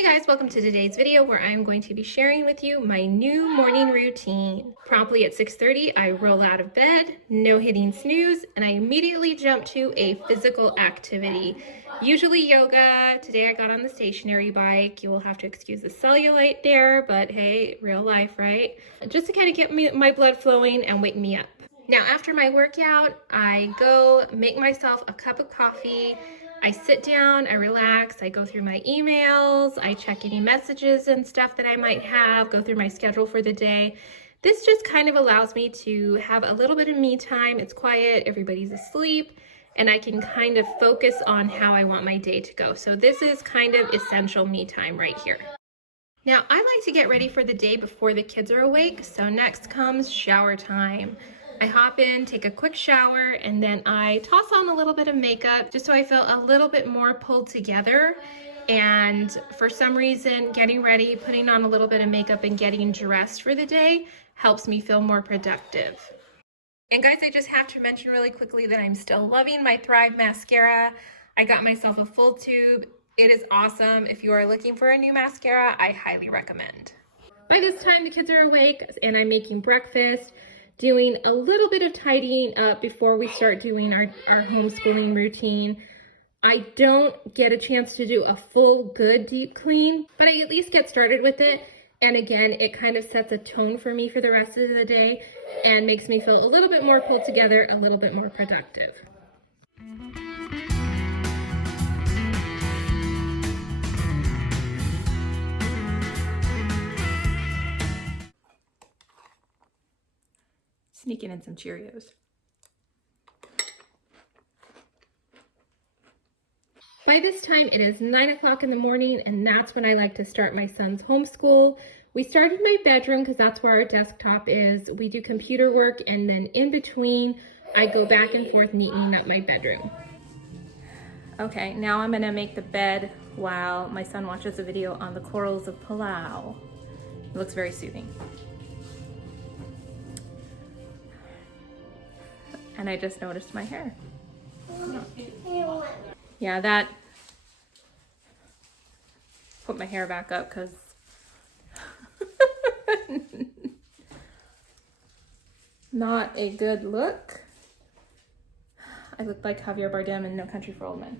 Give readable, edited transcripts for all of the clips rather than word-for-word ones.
Hi guys, welcome to today's video where I'm going to be sharing with you my new morning routine. Promptly at 6:30, I roll out of bed, no hitting snooze, and I immediately jump to a physical activity. Usually yoga. Today I got on the stationary bike. You will have to excuse the cellulite there, but hey, real life, right? Just to kind of get my blood flowing and wake me up. Now, after my workout, I go make myself a cup of coffee. I sit down, I relax, I go through my emails, I check any messages and stuff that I might have, go through my schedule for the day. This just kind of allows me to have a little bit of me time. It's quiet, everybody's asleep, and I can kind of focus on how I want my day to go. So this is kind of essential me time right here. Now, I like to get ready for the day before the kids are awake, so next comes shower time. I hop in, take a quick shower, and then I toss on a little bit of makeup just so I feel a little bit more pulled together. And for some reason, getting ready, putting on a little bit of makeup and getting dressed for the day helps me feel more productive. And guys, I just have to mention really quickly that I'm still loving my Thrive mascara. I got myself a full tube. It is awesome. If you are looking for a new mascara, I highly recommend. By this time, the kids are awake and I'm making breakfast, doing a little bit of tidying up before we start doing our homeschooling routine. I don't get a chance to do a full good deep clean, but I at least get started with it. And again, it kind of sets a tone for me for the rest of the day and makes me feel a little bit more pulled together, a little bit more productive. Sneaking in some Cheerios. By this time, it is 9 o'clock in the morning, and that's when I like to start my son's homeschool. We start in my bedroom because that's where our desktop is. We do computer work, and then in between, I go back and forth neatening up my bedroom. Okay, now I'm gonna make the bed while my son watches a video on the corals of Palau. It looks very soothing. And I just noticed my hair. Yeah, that put my hair back up because not a good look. I look like Javier Bardem in No Country for Old Men.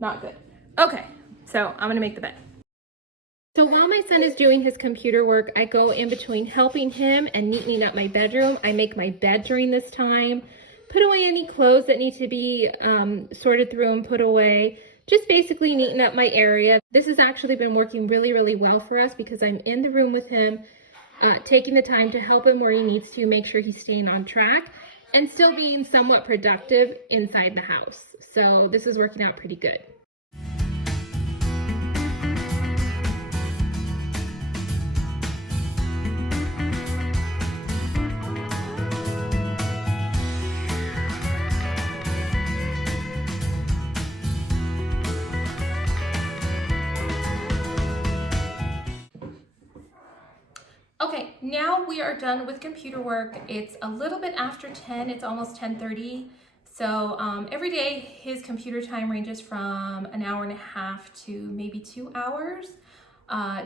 Not good. Okay, so I'm gonna make the bed. So while my son is doing his computer work, I go in between helping him and neatening up my bedroom. I make my bed during this time, put away any clothes that need to be sorted through and put away. Just basically neaten up my area. This has actually been working really, really well for us because I'm in the room with him, taking the time to help him where he needs to, make sure he's staying on track, and still being somewhat productive inside the house. So this is working out pretty good. Okay, now we are done with computer work. It's a little bit after 10, it's almost 10:30. So every day his computer time ranges from an hour and a half to maybe 2 hours,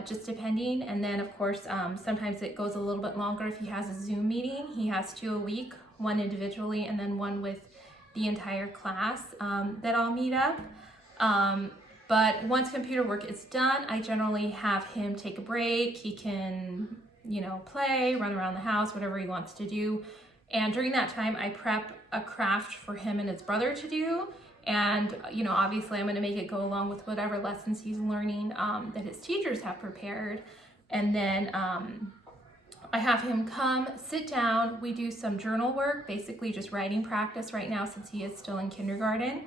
just depending. And then of course, sometimes it goes a little bit longer if he has a Zoom meeting. He has 2 a week, one individually and then one with the entire class that I'll meet up. But once computer work is done, I generally have him take a break. He can, play, run around the house, whatever he wants to do. And during that time, I prep a craft for him and his brother to do. And, obviously I'm going to make it go along with whatever lessons he's learning that his teachers have prepared. And then I have him come, sit down. We do some journal work, basically just writing practice right now since he is still in kindergarten.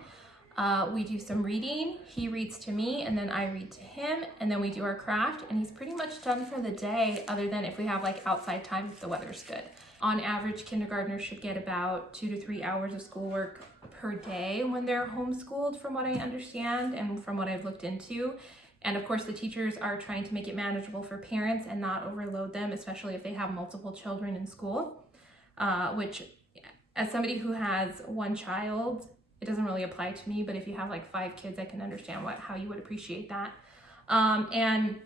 We do some reading. He reads to me and then I read to him, and then we do our craft, and he's pretty much done for the day, other than if we have like outside time if the weather's good. On average, kindergartners should get about 2 to 3 hours of schoolwork per day when they're homeschooled, from what I understand and from what I've looked into. And of course, the teachers are trying to make it manageable for parents and not overload them, especially if they have multiple children in school, which, as somebody who has one child, it doesn't really apply to me, but if you have like 5 kids, I can understand how you would appreciate that. And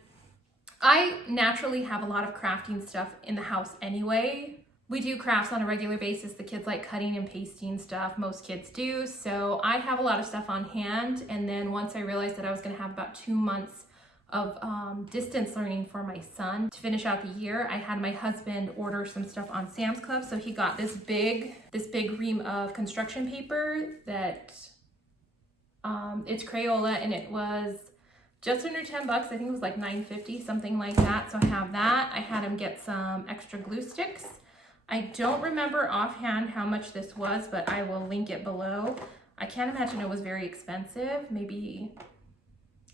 I naturally have a lot of crafting stuff in the house anyway. We do crafts on a regular basis. The kids like cutting and pasting stuff. Most kids do. So I have a lot of stuff on hand. And then once I realized that I was going to have about 2 months of distance learning for my son to finish out the year, I had my husband order some stuff on Sam's Club. So he got this big ream of construction paper that it's Crayola, and it was just under 10 bucks. I think it was like $9.50, something like that. So I have that. I had him get some extra glue sticks. I don't remember offhand how much this was, but I will link it below. I can't imagine it was very expensive. Maybe,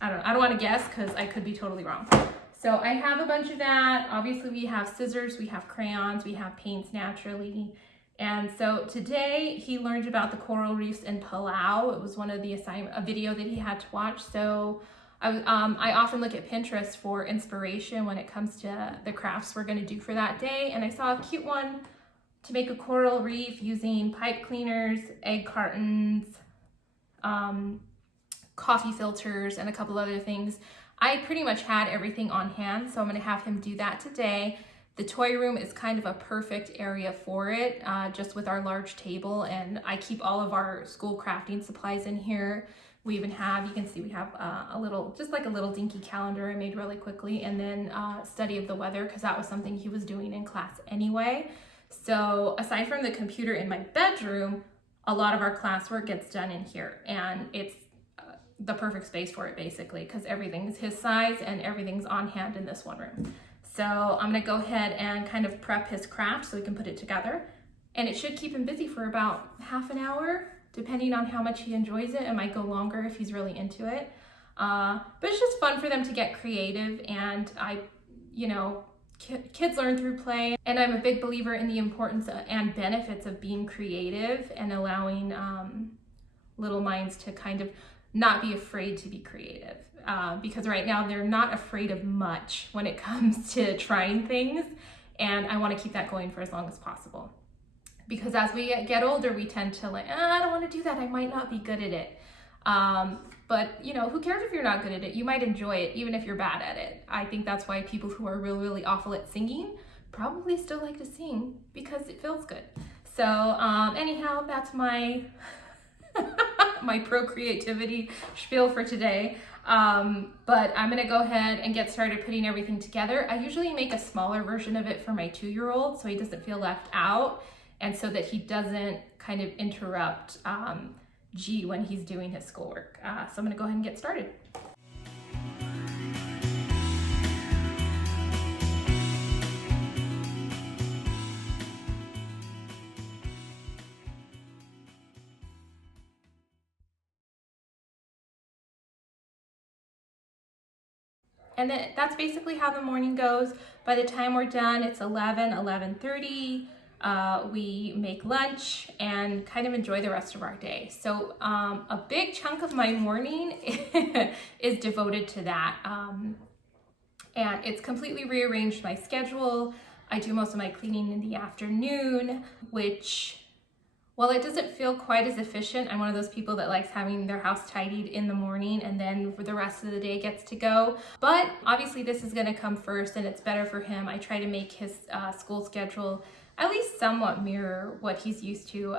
I don't want to guess because I could be totally wrong. So I have a bunch of that. Obviously we have scissors, we have crayons, we have paints naturally. And so today he learned about the coral reefs in Palau. It was one of the a video that he had to watch. So I often look at Pinterest for inspiration when it comes to the crafts we're going to do for that day. And I saw a cute one to make a coral reef using pipe cleaners, egg cartons, coffee filters, and a couple other things. I pretty much had everything on hand, so I'm going to have him do that today. The toy room is kind of a perfect area for it, just with our large table, and I keep all of our school crafting supplies in here. We even have, you can see we have just like a little dinky calendar I made really quickly, and then study of the weather, because that was something he was doing in class anyway. So aside from the computer in my bedroom, a lot of our classwork gets done in here, and it's the perfect space for it basically, because everything's his size and everything's on hand in this one room. So I'm gonna go ahead and kind of prep his craft so we can put it together, and it should keep him busy for about half an hour, depending on how much he enjoys it. It might go longer if he's really into it. But it's just fun for them to get creative, and kids learn through play, and I'm a big believer in the importance and benefits of being creative and allowing little minds to kind of not be afraid to be creative, because right now they're not afraid of much when it comes to trying things, and I want to keep that going for as long as possible. Because as we get older, we tend to like, I don't want to do that, I might not be good at it. But who cares if you're not good at it? You might enjoy it even if you're bad at it. I think that's why people who are really, really awful at singing probably still like to sing, because it feels good. So anyhow, that's my my pro-creativity spiel for today. But I'm gonna go ahead and get started putting everything together. I usually make a smaller version of it for my 2-year-old so he doesn't feel left out, and so that he doesn't kind of interrupt G when he's doing his schoolwork. So I'm gonna go ahead and get started. And then that's basically how the morning goes. By the time we're done, it's 11:30. We make lunch and kind of enjoy the rest of our day. So a big chunk of my morning is devoted to that. And it's completely rearranged my schedule. I do most of my cleaning in the afternoon, which, while it doesn't feel quite as efficient, I'm one of those people that likes having their house tidied in the morning and then for the rest of the day gets to go. But obviously this is gonna come first, and it's better for him. I try to make his school schedule at least somewhat mirror what he's used to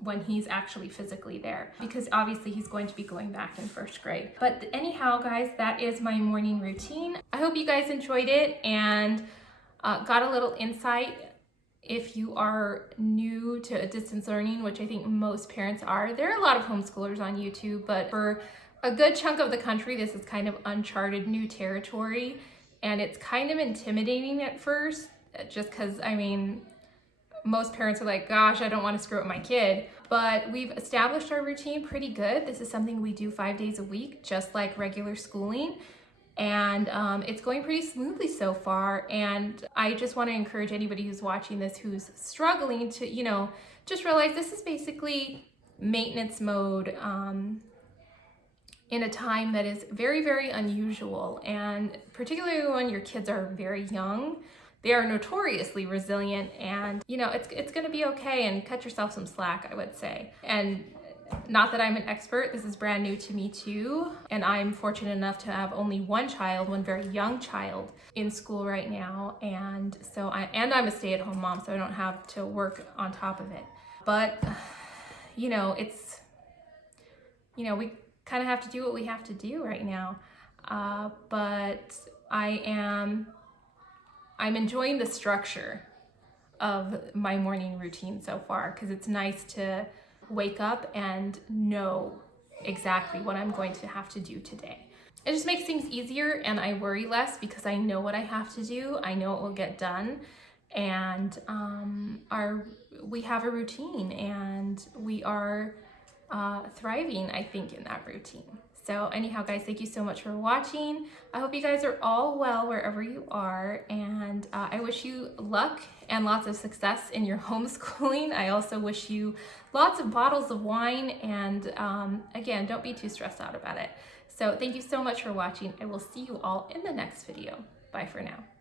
when he's actually physically there, because obviously he's going to be going back in first grade. But anyhow, guys, that is my morning routine. I hope you guys enjoyed it and got a little insight. If you are new to distance learning, which I think most parents are, there are a lot of homeschoolers on YouTube, but for a good chunk of the country, this is kind of uncharted new territory, and it's kind of intimidating at first, just because, most parents are like, gosh, I don't want to screw up my kid. But we've established our routine pretty good. This is something we do 5 days a week, just like regular schooling. And it's going pretty smoothly so far. And I just want to encourage anybody who's watching this who's struggling to, just realize this is basically maintenance mode in a time that is very, very unusual. And particularly when your kids are very young, they are notoriously resilient, and it's going to be okay, and cut yourself some slack, I would say. And Not that I'm an expert, this is brand new to me too, and I'm fortunate enough to have only one child, one very young child in school right now, and I'm a stay-at-home mom, so I don't have to work on top of it. But we kind of have to do what we have to do right now. But I'm enjoying the structure of my morning routine so far, because it's nice to wake up and know exactly what I'm going to have to do today. It just makes things easier, and I worry less because I know what I have to do. I know it will get done, and we have a routine, and we are thriving, I think, in that routine. So anyhow, guys, thank you so much for watching. I hope you guys are all well wherever you are, and I wish you luck and lots of success in your homeschooling. I also wish you lots of bottles of wine, and again, don't be too stressed out about it. So thank you so much for watching. I will see you all in the next video. Bye for now.